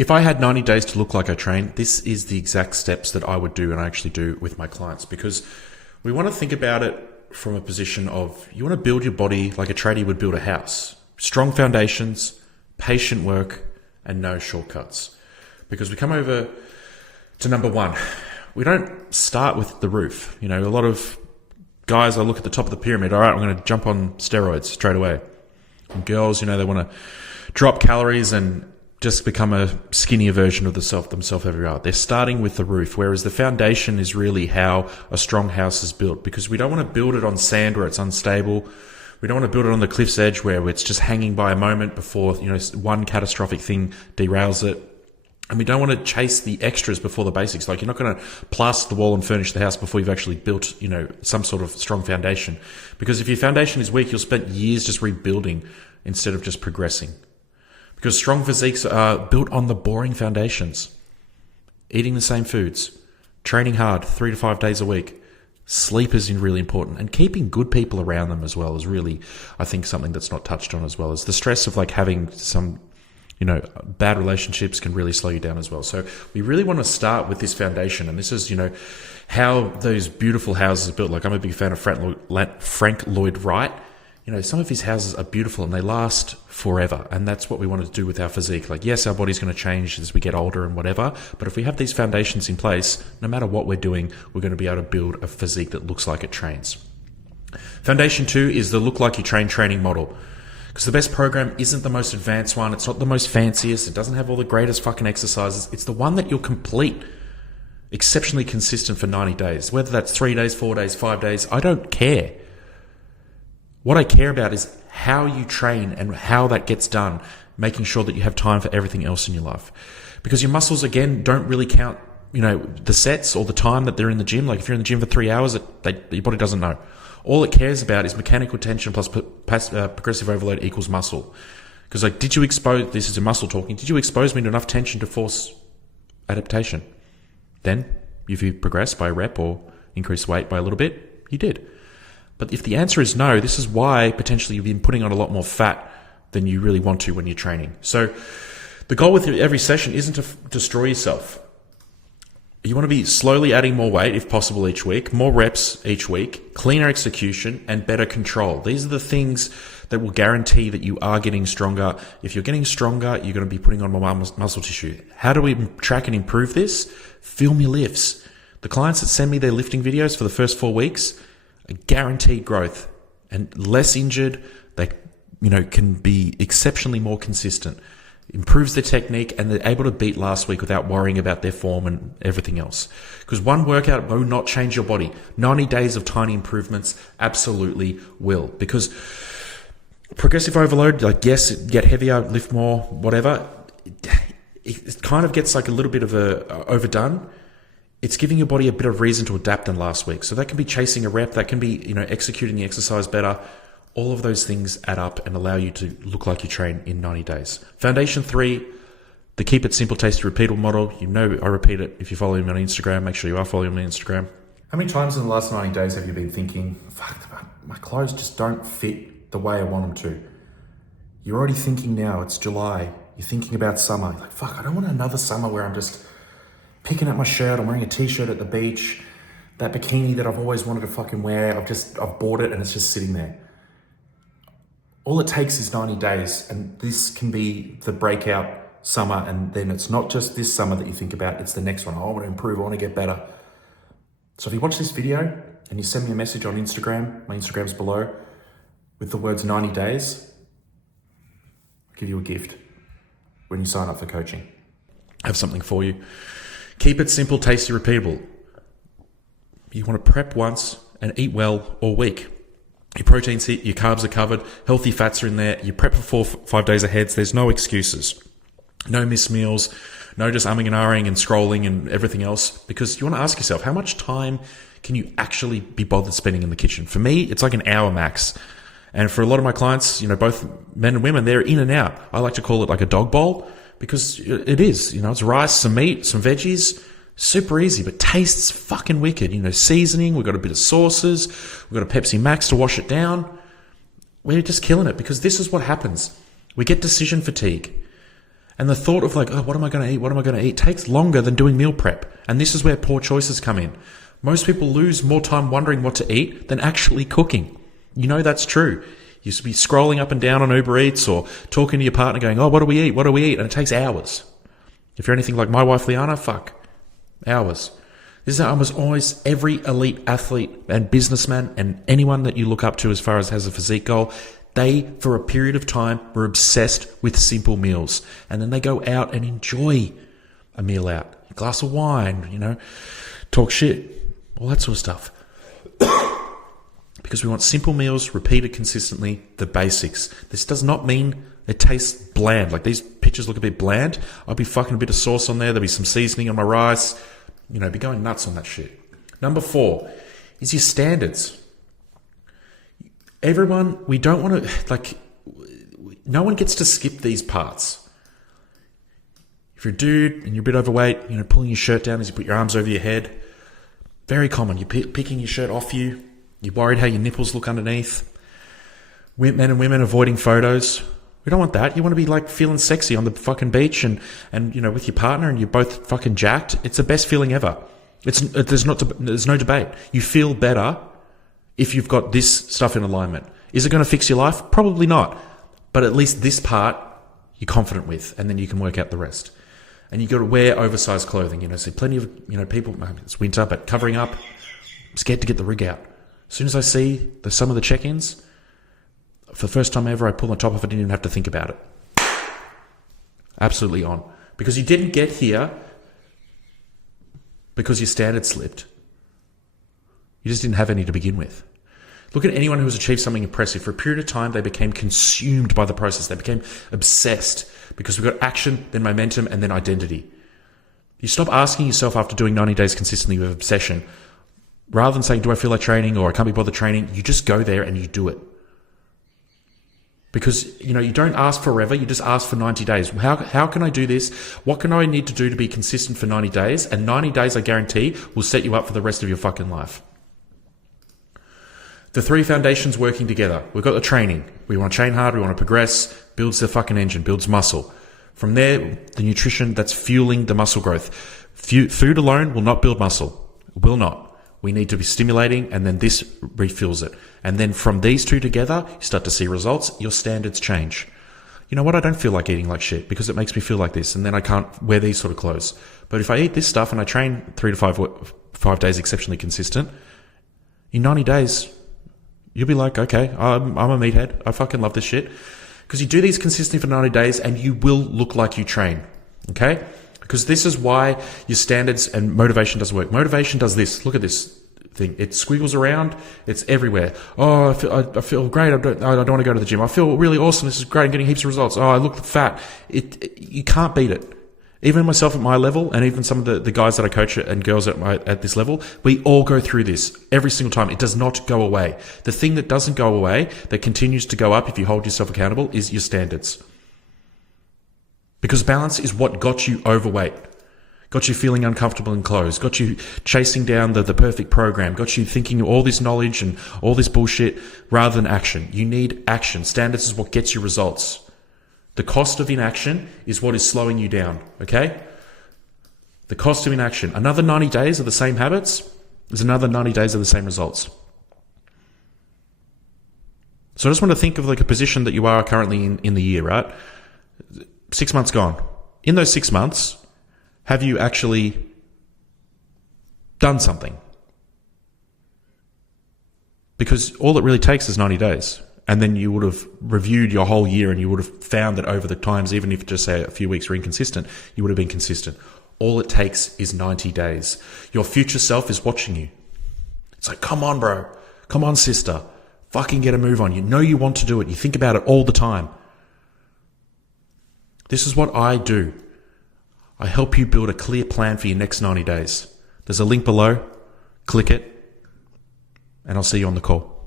If I had 90 days to look like I train, this is the exact steps that I would do and I actually do with my clients, because we want to think about it from a position of you want to build your body like a tradie would build a house. Strong foundations, patient work, and no shortcuts. Because we come over to number one. We don't start with the roof. You know, a lot of guys, I look at the top of the pyramid, all right, I'm going to jump on steroids straight away. And girls, you know, they want to drop calories and just become a skinnier version of themselves every hour. They're starting with the roof, whereas the foundation is really how a strong house is built, because we don't want to build it on sand where it's unstable. We don't want to build it on the cliff's edge where it's just hanging by a moment before, you know, one catastrophic thing derails it. And we don't want to chase the extras before the basics. Like, you're not going to plaster the wall and furnish the house before you've actually built, you know, some sort of strong foundation. Because if your foundation is weak, you'll spend years just rebuilding instead of just progressing. Because strong physiques are built on the boring foundations. Eating the same foods, training hard 3 to 5 days a week. Sleep is really important, and keeping good people around them as well is really, I think, something that's not touched on as well. As the stress of like having some, you know, bad relationships can really slow you down as well. So we really want to start with this foundation, and this is, you know, how those beautiful houses are built. Like, I'm a big fan of Frank Lloyd Wright. You know, some of his houses are beautiful and they last forever. And that's what we want to do with our physique. Like, yes, our body's going to change as we get older and whatever. But if we have these foundations in place, no matter what we're doing, we're going to be able to build a physique that looks like it trains. Foundation 2 is the look like you train training model. Because the best program isn't the most advanced one. It's not the most fanciest. It doesn't have all the greatest fucking exercises. It's the one that you'll complete exceptionally consistent for 90 days. Whether that's 3 days, 4 days, 5 days, I don't care. What I care about is how you train and how that gets done, making sure that you have time for everything else in your life. Because your muscles, again, don't really count, you know, the sets or the time that they're in the gym. Like, if you're in the gym for 3 hours, your body doesn't know. All it cares about is mechanical tension plus progressive overload equals muscle. Because, like, this is a muscle talking, did you expose me to enough tension to force adaptation? Then, if you progress by a rep or increase weight by a little bit, you did. But if the answer is no, this is why potentially you've been putting on a lot more fat than you really want to when you're training. So the goal with every session isn't to destroy yourself. You want to be slowly adding more weight, if possible, each week, more reps each week, cleaner execution, and better control. These are the things that will guarantee that you are getting stronger. If you're getting stronger, you're going to be putting on more muscle tissue. How do we track and improve this? Film your lifts. The clients that send me their lifting videos for the first 4 weeks, guaranteed growth and less injured. They, you know, can be exceptionally more consistent, improves their technique, and they're able to beat last week without worrying about their form and everything else. Because one workout will not change your body. 90 days of tiny improvements absolutely will. Because progressive overload, like, yes, get heavier, lift more, whatever, it kind of gets like a little bit of a overdone. It's giving your body a bit of reason to adapt than last week. So that can be chasing a rep, that can be, you know, executing the exercise better. All of those things add up and allow you to look like you train in 90 days. Foundation 3, the keep it simple, tasty, repeatable model. You know, I repeat it. If you follow me on Instagram, make sure you are following me on Instagram. How many times in the last 90 days have you been thinking, fuck, my clothes just don't fit the way I want them to? You're already thinking now, it's July. You're thinking about summer. You're like, fuck, I don't want another summer where I'm just picking up my shirt, I'm wearing a t-shirt at the beach, that bikini that I've always wanted to fucking wear, I've bought it and it's just sitting there. All it takes is 90 days, and this can be the breakout summer, and then it's not just this summer that you think about, it's the next one. Oh, I want to improve, I want to get better. So if you watch this video and you send me a message on Instagram, my Instagram's below, with the words 90 days, I'll give you a gift when you sign up for coaching. I have something for you. Keep it simple, tasty, repeatable. You want to prep once and eat well all week. Your protein's hit, your carbs are covered, healthy fats are in there. You prep for 5 days ahead. So there's no excuses. No missed meals. No just umming and ahhing and scrolling and everything else. Because you want to ask yourself, how much time can you actually be bothered spending in the kitchen? For me, it's like an hour max. And for a lot of my clients, you know, both men and women, they're in and out. I like to call it like a dog bowl. Because it is, you know, it's rice, some meat, some veggies, super easy, but tastes fucking wicked. You know, seasoning, we've got a bit of sauces, we've got a Pepsi Max to wash it down. We're just killing it, because this is what happens. We get decision fatigue. And the thought of like, oh, what am I going to eat? What am I going to eat? Takes longer than doing meal prep. And this is where poor choices come in. Most people lose more time wondering what to eat than actually cooking. You know that's true. You used to be scrolling up and down on Uber Eats or talking to your partner going, oh, what do we eat? What do we eat? And it takes hours. If you're anything like my wife, Liana, hours. This is how almost always every elite athlete and businessman and anyone that you look up to as far as has a physique goal, they, for a period of time, were obsessed with simple meals. And then they go out and enjoy a meal out. A glass of wine, talk shit, all that sort of stuff. Because we want simple meals, repeated consistently, the basics. This does not mean it tastes bland. Like these pictures look a bit bland. I'll be fucking a bit of sauce on there. There'll be some seasoning on my rice. Be going nuts on that shit. Number 4 is your standards. Everyone, we don't want to, no one gets to skip these parts. If you're a dude and you're a bit overweight, pulling your shirt down as you put your arms over your head, very common. You're picking your shirt off you. You're worried how your nipples look underneath. Men and women avoiding photos. We don't want that. You want to be feeling sexy on the fucking beach and with your partner and you're both fucking jacked. It's the best feeling ever. There's no debate. You feel better if you've got this stuff in alignment. Is it going to fix your life? Probably not. But at least this part you're confident with, and then you can work out the rest. And you got to wear oversized clothing. So plenty of people. It's winter, but covering up. I'm scared to get the rig out. As soon as I see some of the check-ins, for the first time ever, I pull on top of it. I didn't even have to think about it. Absolutely on. Because you didn't get here because your standards slipped. You just didn't have any to begin with. Look at anyone who has achieved something impressive. For a period of time, they became consumed by the process. They became obsessed because we've got action, then momentum, and then identity. You stop asking yourself after doing 90 days consistently with obsession. Rather than saying, do I feel like training or I can't be bothered training, you just go there and you do it. Because, you don't ask forever, you just ask for 90 days. How can I do this? What can I need to do to be consistent for 90 days? And 90 days, I guarantee, will set you up for the rest of your fucking life. The 3 foundations working together. We've got the training. We want to train hard, we want to progress, builds the fucking engine, builds muscle. From there, the nutrition that's fueling the muscle growth. Food alone will not build muscle. It will not. We need to be stimulating, and then this refuels it. And then from these 2 together, you start to see results. Your standards change. You know what? I don't feel like eating like shit because it makes me feel like this, and then I can't wear these sort of clothes. But if I eat this stuff and I train 3 to 5 days exceptionally consistent, in 90 days, you'll be like, okay, I'm a meathead. I fucking love this shit. Because you do these consistently for 90 days and you will look like you train. Okay? Because this is why your standards and motivation doesn't work. Motivation does this. Look at this thing. It squiggles around. It's everywhere. Oh, I feel great. I don't want to go to the gym. I feel really awesome. This is great. I'm getting heaps of results. Oh, I look fat. You can't beat it. Even myself at my level, and even some of the guys that I coach and girls at this level, we all go through this every single time. It does not go away. The thing that doesn't go away, that continues to go up if you hold yourself accountable, is your standards. Because balance is what got you overweight, got you feeling uncomfortable in clothes, got you chasing down the perfect program, got you thinking all this knowledge and all this bullshit rather than action. You need action. Standards is what gets you results. The cost of inaction is what is slowing you down, okay? The cost of inaction. Another 90 days of the same habits is another 90 days of the same results. So I just want to think of a position that you are currently in the year, right? 6 months gone. In those 6 months, have you actually done something? Because all it really takes is 90 days. And then you would have reviewed your whole year and you would have found that over the times, even if just say a few weeks were inconsistent, you would have been consistent. All it takes is 90 days. Your future self is watching you. It's like, come on, bro. Come on, sister. Fucking get a move on. You know you want to do it. You think about it all the time. This is what I do. I help you build a clear plan for your next 90 days. There's a link below. Click it. And I'll see you on the call.